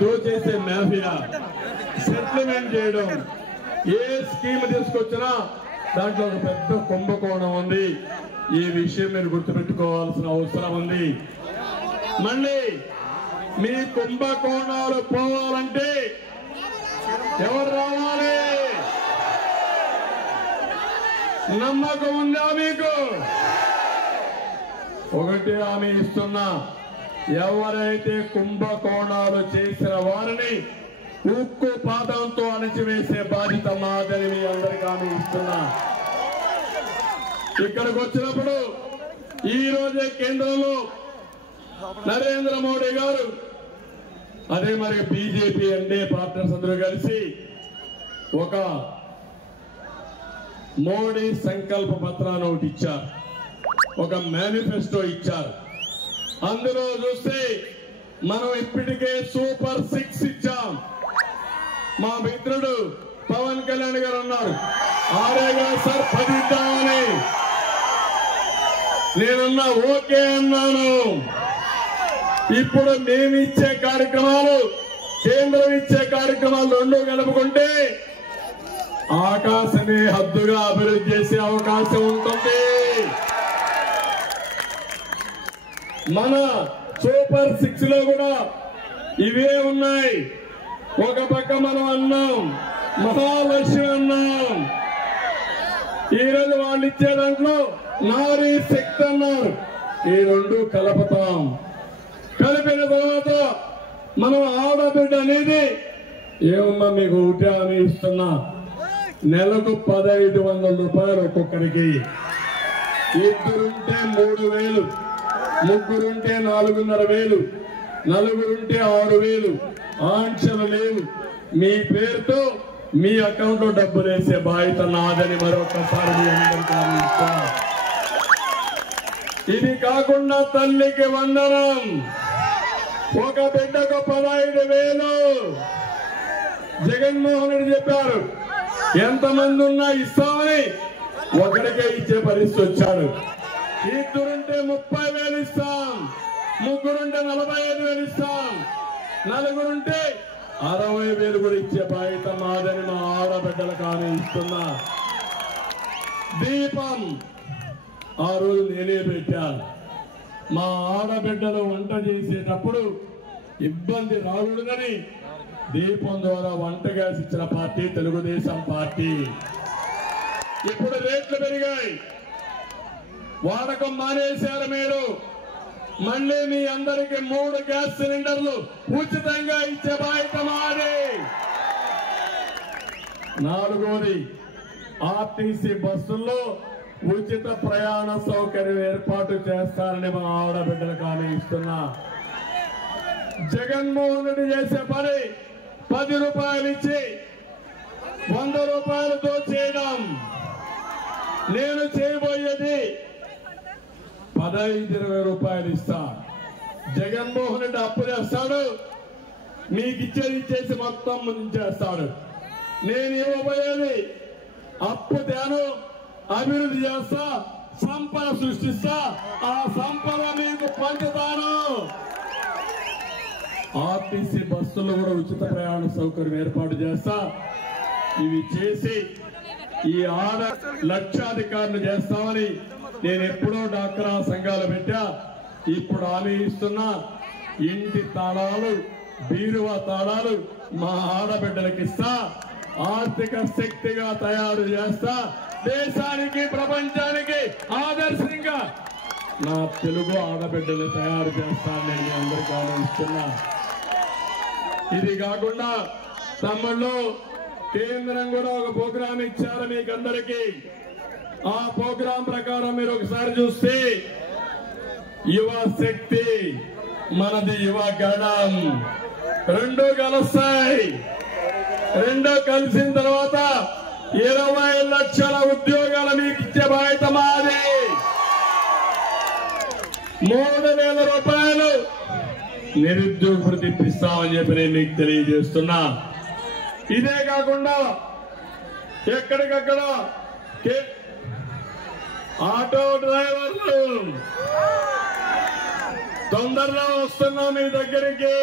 దోచేసే mafia settlement చేయడం ఏ scheme తీసుకొచ్చినా దాంట్లో ఒక పెద్ద కుంభకోణం ఉంది. ఈ విషయం మీరు గుర్తుపెట్టుకోవాల్సిన అవసరం ఉంది. మళ్ళీ మీ కుంభకోణాలు పోవాలంటే ఎవరు రావాలి? నమ్మకం ఉందా మీకు? ఒకటి హామీ ఇస్తున్నా, ఎవరైతే కుంభకోణాలు చేసిన వారిని ఉక్కు పాదంతో అణచివేసే బాధ్యత మాదని మీ అందరికీ హామీ ఇస్తున్నా. ఇక్కడికి వచ్చినప్పుడు ఈ రోజే కేంద్రంలో నరేంద్ర మోడీ గారు, అదే మరి బీజేపీ ఎన్డీఏ పార్ట్నర్స్ అందరూ కలిసి ఒక మోడీ సంకల్ప పత్రాన్ని ఒకటి ఇచ్చారు, ఒక మేనిఫెస్టో ఇచ్చారు. అందులో చూస్తే మనం ఇప్పటికే సూపర్ 6 ఇచ్చాం. మా మిత్రుడు పవన్ కళ్యాణ్ గారు అన్నారు, ఆరేగా సార్ 10 ఇద్దామని. నేనున్నా ఓకే అన్నాను. ఇప్పుడు మేము ఇచ్చే కార్యక్రమాలు, కేంద్రం ఇచ్చే కార్యక్రమాలు రెండు కలుపుకుంటే ఆకాశమే హద్దుగా అభివృద్ధి చేసే అవకాశం ఉంటుంది. మన సూపర్ 6 లో కూడా ఇవే ఉన్నాయి. ఒక పక్క మనం అన్నాం మహాలక్ష్మి అన్నాం, ఈరోజు వాళ్ళు ఇచ్చే దాంట్లో నారీ శక్తి అన్నారు. ఈ రెండు కలుపుతాం. కలిపిన తర్వాత మనం ఆడబిడ్డ అనేది ఏమన్నా మీకు ఒకటి అని ఇస్తున్నా, నెలకు 1500 రూపాయలు ఒక్కొక్కరికి. ఇద్దరుంటే 3000, ముగ్గురుంటే 4500, నలుగురుంటే 6000. ఆంక్షలు లేవు. మీ పేరుతో మీ అకౌంట్ లో డబ్బులు వేసే బాధ్యత నాదని మరొకసారి మీ అందరికీ ఇస్తున్నా. ఇది కాకుండా తల్లికి వందనం, ఒక బిడ్డకు 15,000 జగన్మోహన్ రెడ్డి చెప్పారు. ఎంతమంది ఉన్నా ఇస్తామని ఒకరికే ఇచ్చే పరిస్థితి వచ్చాడు. ఇద్దరుంటే 30,000 ఇస్తాం, ముగ్గురుంటే 45,000 ఇస్తాం, నలుగురుంటే 60,000 కూడా ఇచ్చే బాధ్యత మాదని మా ఆడబిడ్డలు కానీ ఇస్తున్నా. దీపం ఆ రోజు నేనే పెట్టాను. మా ఆడబిడ్డలు వంట చేసేటప్పుడు ఇబ్బంది రాకూడదని దీపం ద్వారా వంట గ్యాస్ ఇచ్చిన పార్టీ తెలుగుదేశం పార్టీ. ఇప్పుడు రేట్లు పెరిగాయి, వాడకం మానేశారు మీరు. మళ్ళీ మీ అందరికి 3 గ్యాస్ సిలిండర్లు ఉచితంగా ఇచ్చే బాధ్యత మాది. 4వది, ఆర్టీసీ బస్సుల్లో ఉచిత ప్రయాణ సౌకర్యం ఏర్పాటు చేస్తారని మా ఆడబిడ్డలకు హామీ ఇస్తున్నా. జగన్మోహన్ రెడ్డి చేసే పని 10 రూపాయలు ఇచ్చి 100 రూపాయలతో చేయడం. నేను చేయబోయేది 15-20 రూపాయలు ఇస్తా. జగన్మోహన్ రెడ్డి అప్పు చేస్తాడు, మీకు ఇచ్చేది ఇచ్చేసి మొత్తం ముంచేస్తాడు. నేను ఇవ్వబోయేది అప్పు తేను, అభివృద్ధి చేస్తా, సంపద సృష్టిస్తా, ఆ సంపద మీకు పంచుతాను. ఆర్టీసీ బస్సుల్లో కూడా ఉచిత ప్రయాణ సౌకర్యం ఏర్పాటు చేస్తా. ఇవి చేసి ఈ లక్షాధికారులు చేస్తామని నేను ఎప్పుడో డాక్రా సంఘాలు పెట్టా. ఇప్పుడు హామీ ఇస్తున్నా, ఇంటి తాళాలు, బీరువా తాళాలు మా ఆడబిడ్డలకు ఇస్తా. ఆర్థిక శక్తిగా తయారు చేస్తా. దేశానికి, ప్రపంచానికి ఆదర్శంగా నా తెలుగు ఆడబిడ్డలు తయారు చేస్తానని నేను అందరికీ హామీ ఇస్తున్నా. ఇది కాకుండా తమ్ముళ్ళు, కేంద్రం కూడా ఒక ప్రోగ్రాం ఇచ్చారు మీకు అందరికీ. ఆ ప్రోగ్రాం ప్రకారం మీరు ఒకసారి చూస్తే యువ శక్తి మనది, యువ గణం రెండు కలుస్తాయి. రెండు కలిసిన తర్వాత 20 లక్షల ఉద్యోగాలు మీకు ఇచ్చే బాధ్యత మాది. 3,000 రూపాయలు నిరుద్యోగ భృతి ఇప్పిస్తామని చెప్పి నేను మీకు తెలియజేస్తున్నా. ఇదే కాకుండా ఎక్కడికక్కడ ఆటో డ్రైవర్లు తొందరలో వస్తున్నాం మీ దగ్గరికి.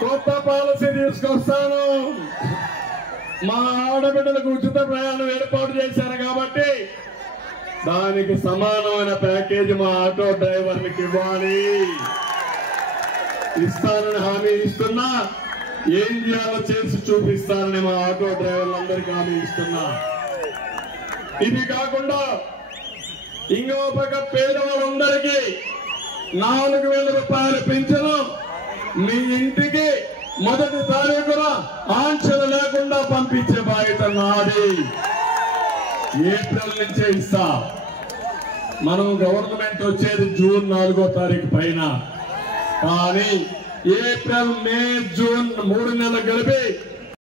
కొత్త పాలసీ తీసుకొస్తాను. మా ఆడబిడ్డలకు ఉచిత ప్రయాణం ఏర్పాటు చేశారు కాబట్టి దానికి సమానమైన ప్యాకేజీ మా ఆటో డ్రైవర్లకు ఇవ్వాలి. ఇస్తానని హామీ ఇస్తున్నా, ఏం చేయాలో చేసి చూపిస్తానని మా ఆటో డ్రైవర్లందరికీ హామీ ఇస్తున్నా. ఇది కాకుండా ఇంకో పక్క పేదవాళ్ళందరికీ 4,000 రూపాయలు పెంచడం, మీ ఇంటికి మొదటి తారీఖున ఆంక్షలు లేకుండా పంపించే బాధ్యత నాది. ఏప్రిల్ నుంచే ఇస్తా. మనం గవర్నమెంట్ వచ్చేది జూన్ 4వ తారీఖు పైన, కానీ ఏప్రిల్, మే, జూన్ 3 నెలలు కలిపి